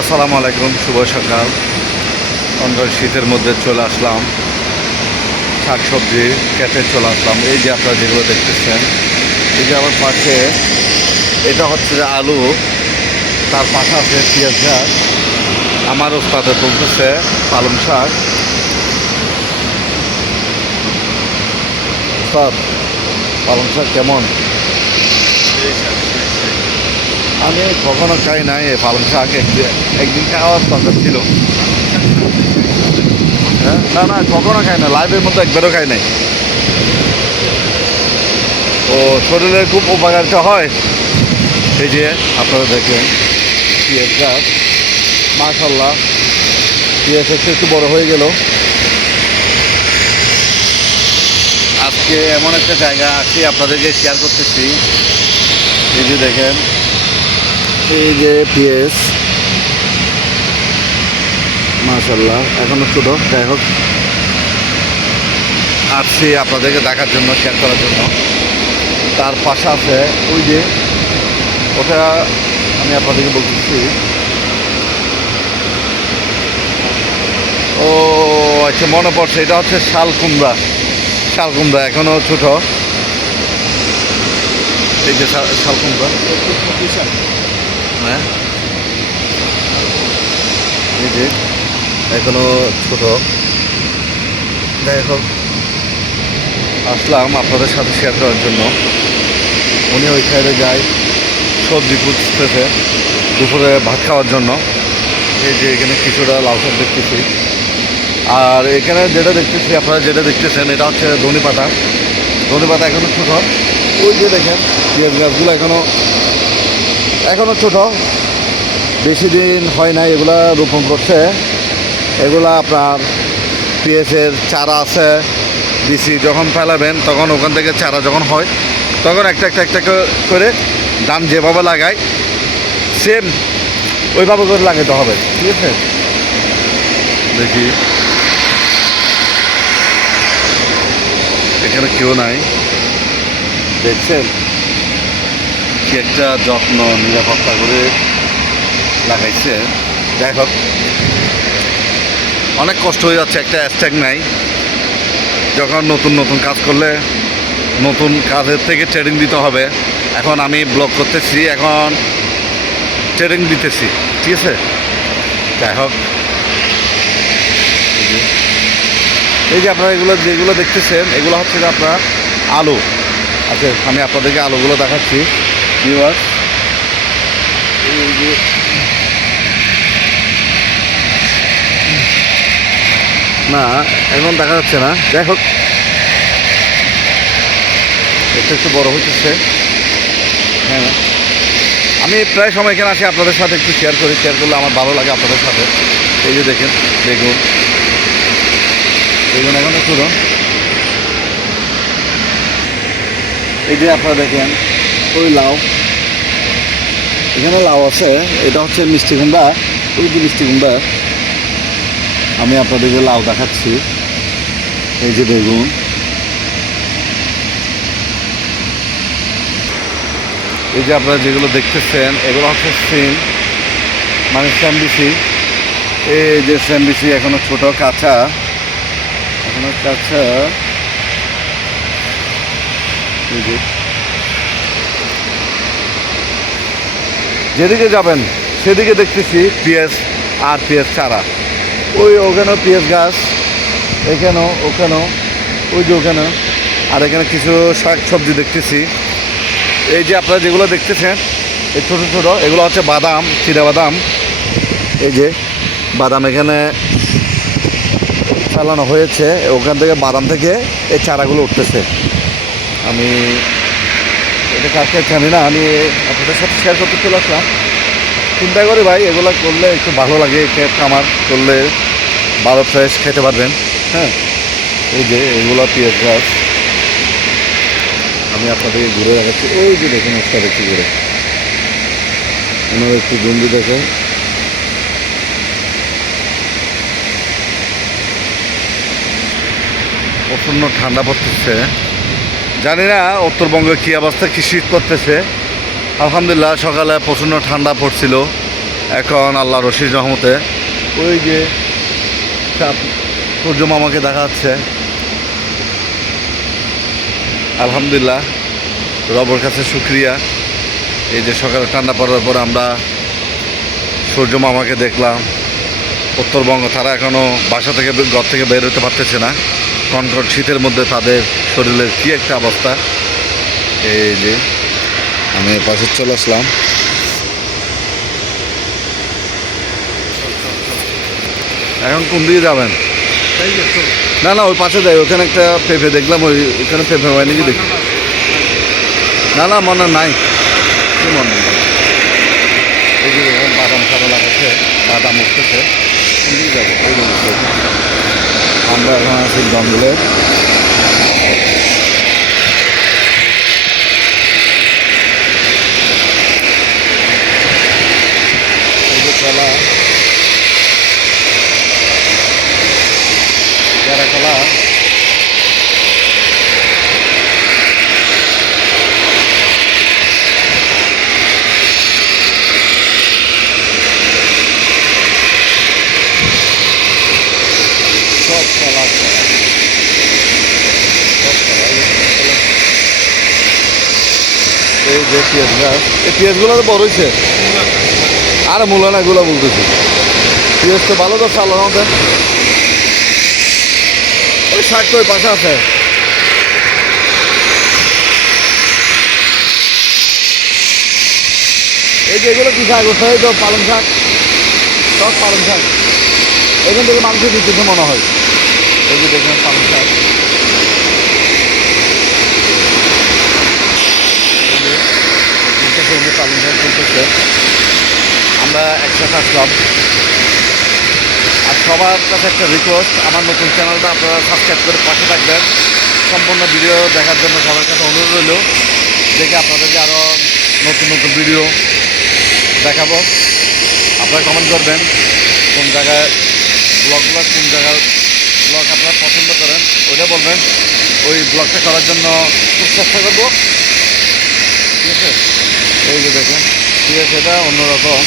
আসসালামু আলাইকুম, শুভ সকাল। আমরা শীতের মধ্যে চলে আসলাম, শাকসবজি খেতে চলে আসলাম। এই যে আপনারা যেগুলো দেখতেছেন, এই যে আমার পাশে এটা হচ্ছে যে আলু, তার পাশে আছে পেঁয়াজ গাছ। আমার ওস্তাদে তুলতেছে পালং শাক। ওস্তাদ, পালং শাক কেমন? আমি কখনো খাই নাই এই পালং শাক, একদিন খাওয়ার দরকার ছিল। হ্যাঁ, না না, কখনো খাই না, লাইফের মধ্যে একবারও খাই নাই। ও শরীরের খুব উপকারিতা হয়। এই যে আপনারা দেখেন পেঁয়াজ গাছ, মাশাল্লাহ পেঁয়াজ হচ্ছে একটু বড় হয়ে গেল। আজকে এমন একটা জায়গা আছি, আপনাদেরকে শেয়ার করতেছি। এই যে দেখেন, এই যে পেঁয়াজ মাশাল্লাহ এখনো ছোট, যাই হোক আসছি আপনাদেরকে দেখার জন্য, শেয়ার করার জন্য। তার পাশে আছে ওই যে, ওটা আমি আপনাদেরকে বলতেছি। ও আচ্ছা, মনে পড়ছে, এটা হচ্ছে শাল কুমড়া। শাল কুমড়া এখনো ছোট। এই যে শাল কুমড়া, হ্যাঁ এই যে এখনো ছোট। যাই হোক আসলাম আপনাদের সাথে শেয়ার করার জন্য। উনি ওই সাইডে যায়, সবজি খুঁজতেছে দুপুরে ভাত খাওয়ার জন্য। এই যে এখানে কিছুটা লাউ শাক দেখতেছি। আর এখানে যেটা দেখতেছি, আপনারা যেটা দেখতেছেন, এটা হচ্ছে ধনে পাতা। ধনে পাতা এখনও ছোট। ওই যে দেখেন পেঁয়াজ গাছগুলো এখনও ছোট, বেশি দিন হয় না এগুলা রোপণ করছে। এগুলা আপনার পেঁয়াজের চারা আছে, দিছি যখন ফেলাবেন তখন ওখান থেকে চারা যখন হয় তখন একটা একটা একটা করে ধান যেভাবে লাগায় সেম ওইভাবে করে লাগাতে হবে, ঠিক আছে? দেখি এখানে কেউ নাই, দেখছেন কি একটা যত্ন নিরাপত্তা করে লাগাইছে। যাই হোক অনেক কষ্ট হয়ে যাচ্ছে, একটা স্ট্যাক নাই। যখন নতুন নতুন কাজ করলে নতুন কাজের থেকে ট্রেনিং দিতে হবে। এখন আমি ব্লগ করতেছি, এখন ট্রেনিং দিতেছি, ঠিক আছে? যাই হোক এই যে আপনারা এগুলো যেগুলো দেখতেছেন, এগুলো হচ্ছে যে আপনার আলু। আচ্ছা, আমি আপনাদেরকে আলুগুলো দেখাচ্ছি ভিউয়ার্স। এই যে না, এখন দেখা যাচ্ছে না। যাই হোক একটু একটু বড় হইতেছে। হ্যাঁ, আমি প্রায় সময় এখানে আসি, আপনাদের সাথে একটু শেয়ার করি। শেয়ার করলে আমার ভালো লাগে আপনাদের সাথে। এই যে দেখেন বেগুন, বেগুন এখন একটু। এই যে আপনারা দেখেন ওই লাউ, এখানে লাউ আছে। এটা হচ্ছে মিষ্টি কুমড়া, ওই যে মিষ্টি কুমড়া। আমি আপনাদেরকে লাউ দেখাচ্ছি। এই যে বেগুন, এই যে আপনারা যেগুলো দেখতেছেন এগুলো হচ্ছে সিম, মানে স্যামবিসি। এই যে স্যামবিসি এখনো ছোট, কাঁচা, এখনো কাঁচা। এই যে যেদিকে যাবেন সেদিকে দেখতেছি পেঁয়াজ আর পেঁয়াজ চারা। ওই ওখানেও পেঁয়াজ গাছ, এখানেও, ওখানেও, ওই যে ওখানেও। আর এখানে কিছু শাক সবজি দেখতেছি। এই যে আপনারা যেগুলো দেখতেছেন এই ছোটো ছোটো, এগুলো হচ্ছে বাদাম, চিনা বাদাম। এই যে বাদাম এখানে ফেলানো হয়েছে, ওখান থেকে বাদাম থেকে এই চারাগুলো উঠতেছে। আমি এটা কাকে জানি না, আমি আপনাদের সাথে শেয়ার করতে চলে আসলাম। চিন্তা করি ভাই, এগুলো করলে একটু ভালো লাগে, ক্ষেত খামার করলে ভালো ফ্রেশ খেতে পারবেন। হ্যাঁ, এই যে এগুলো পেঁয়াজ গাছ। আমি আপনাদেরকে ঘুরে দেখাচ্ছি। ওই যে দেখুন একটা দেখছি ঘুরে, ওনার একটু জমি দেখে। প্রচণ্ড ঠান্ডা পড়তেছে, জানি না উত্তরবঙ্গে কী অবস্থা, কী শীত করতেছে। আলহামদুলিল্লাহ সকালে প্রচণ্ড ঠান্ডা পড়ছিল, এখন আল্লাহ রশিদ রহমতে ওই যে সূর্য মামাকে দেখা যাচ্ছে। আলহামদুলিল্লাহ, রবের কাছে শুক্রিয়া। এই যে সকালে ঠান্ডা পড়ার পর আমরা সূর্য মামাকে দেখলাম। উত্তরবঙ্গ তারা এখনও বাসা থেকে ঘর থেকে বের হতে পারতেছে না, কনকন শীতের মধ্যে তাদের শরীরের কী একটা অবস্থা। এই যে আমি পাশে চলে আসলাম। এখন কোন দিকে যাবেন? না না, ওই পাশে যাই, ওখানে একটা পেঁপে দেখলাম, ওইখানে পেঁপে হয় নাকি দেখি। না না, মনে নাই, কি মনে নেই। এই যে বাদাম সাদা লাগাচ্ছে, বাদাম উঠতেছে, কোন দিকে যাবো? ওই দিকে আমরা এখন আছি জঙ্গলে। এই যে কলা, পেয়ারা কলা, সব কলা, সব কলা। এই যে পেঁয়াজ গাছ, এই পেঁয়াজগুলো তো বড় হয়েছে। আর মূলা না, এগুলো বলতেছি। পেঁয়াজ তো ভালো, তো সালো আমাদের ওই শাক তো ওই পাশে আছে। এই যে এগুলো কি শাক হচ্ছে? এই তো পালং শাক, সব পালং শাক। এখান থেকে মাংস দিতেছে মনে হয়। এই যে দেখবেন পালং শাক, পালং শাক তুলতেছে। আমরা একসাথে আসলাম। আর সবার কাছে একটা রিকোয়েস্ট, আমার নতুন চ্যানেলটা আপনারা সাবস্ক্রাইব করে পাশে থাকবেন। সম্পূর্ণ ভিডিও দেখার জন্য সবার কাছে অনুরোধ রইল। দেখে আপনাদেরকে আরও নতুন নতুন ভিডিও দেখাবো। আপনারা কমেন্ট করবেন কোন জায়গায় ব্লগগুলো, কোন জায়গায় ব্লগ আপনারা পছন্দ করেন, ওইটা বলবেন। ওই ব্লগটা করার জন্য খুব চেষ্টা করবো। ঠিক আছে, এই যে দেখেন, ঠিক আছে, এটা অন্যরকম।